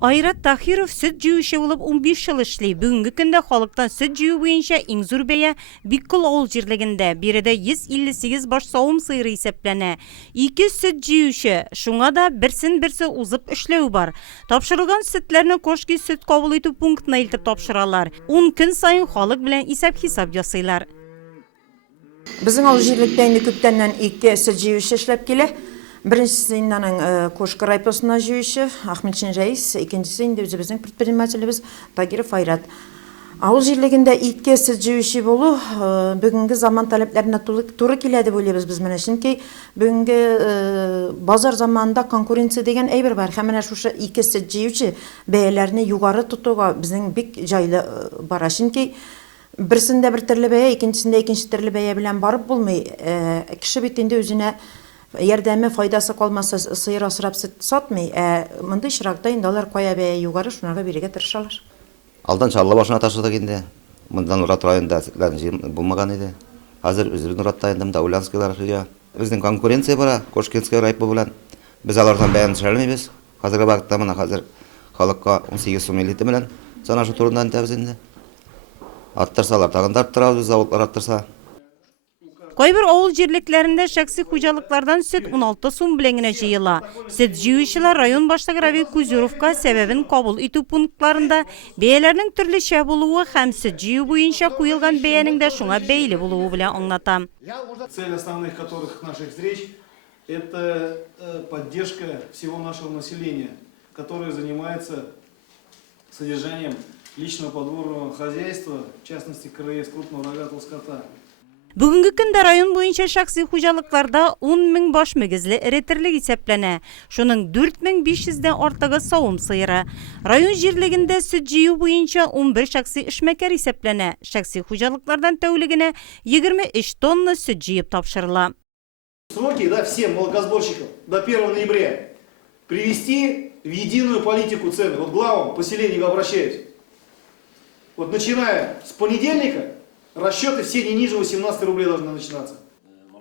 Айрат Тахиров süt жүйіші болып 15 жыл ішлей. Бүгінгі күнде халықтан süt жүйі бойынша ең зор бәйе Биккул ауыл жерлігінде. Береді 158 баш сауым сыйыры есептлене. 2 süt жүйіші, шуңа да бірсін-бірсі ұзып үшлеу бар. Тапшырылған sütlerini Кошки süt қабыл ету пунктына елтіп тапшыралар. 10 күн сайын халық білен исәп-хисап жасайлар. Біздің ауыл жерліктен көптеннен 2 süt жүйіші ішлеп келе. Біріншісі иннаның Кошка райпосына жүйіші Ахметшин Раис, екіншісі инде өзіміздің предпринимателіміз Тагиров Айрат. Ауыл жерлігінде 2 süt жүйіші болу бүгінгі заман талеплеріне туры келеді бөлебіз біз міне. Чөнки бүгінгі базар заманында конкуренция деген әйбір бар. Хәмәнә шушы 2 süt жүйіші бәяләрне югары тотуга безнең бик җайлы бара. Чөнки бірсінде бір төрле бәя, икенчесендә икенче төрле бәя белән барып булмый. Кеше бит инде үзенә ярдәме файдасы калмаса сыйыр асрап сатмый, мондай чиракта инде алар кая бәя югары шунага бирергә тырышалар. Алдан чалла башына ташыдык инде. Мондан Урат районында булмаган иде. Хәзер үзебезнең Урат районында Даулянскийлар хыя. Безнең конкуренция бара, Кошкинский райпы белән. Без алардан бәян төшермибез. Хәзерге вакытта моны хәзер халыкка 18 сум элите белән санашу турында әйтәбез инде. Арттырсалар, тагын да арттырабыз, заводлар арттырса. Кайбір ауыл жерліктерінде шәкси хуҗалыклардан süt 16 сум белән генә җыела. Süt җыючылар район башлыгы Равил Кузюровка сәбәбен кабул итү пунктларында бәяләрнең төрлечә булуы һәм süt җыю буенча куелган бәянең дә шуңа бәйле булуы белән аңлата. Цель основных которых наших встреч – это поддержка всего нашего населения, которое занимается содержанием личного подворного хозяйства, в частности, крыс, крупного рогатого скота. Бүгінгі күнде район бойынша шәкси хуҗалыкларда 10 000 баш мөгезле эретерлек исәпләнә. Шуның 4500дән артыгы савым сыйыры. Район җирлегендә süt җыю буенча 11 шәкси эшмәкәр исәпләнә. Шәкси хуҗалыклардан тәүлегенә 23 тонна süt җыеп тапшырыла. Сроки, всем молокосборщикам до 1 ноября привести в единую политику цен. Вот главам поселения обращаюсь. Вот начиная с понедельника расчеты все не ниже 18 рублей должны начинаться.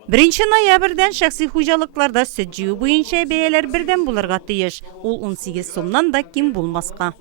1 ноябрьдән шәхси хуҗалыкларда süt җыю буенча бәяләр бердән булырга тиеш. Ул 18 сумнан да ким булмаска.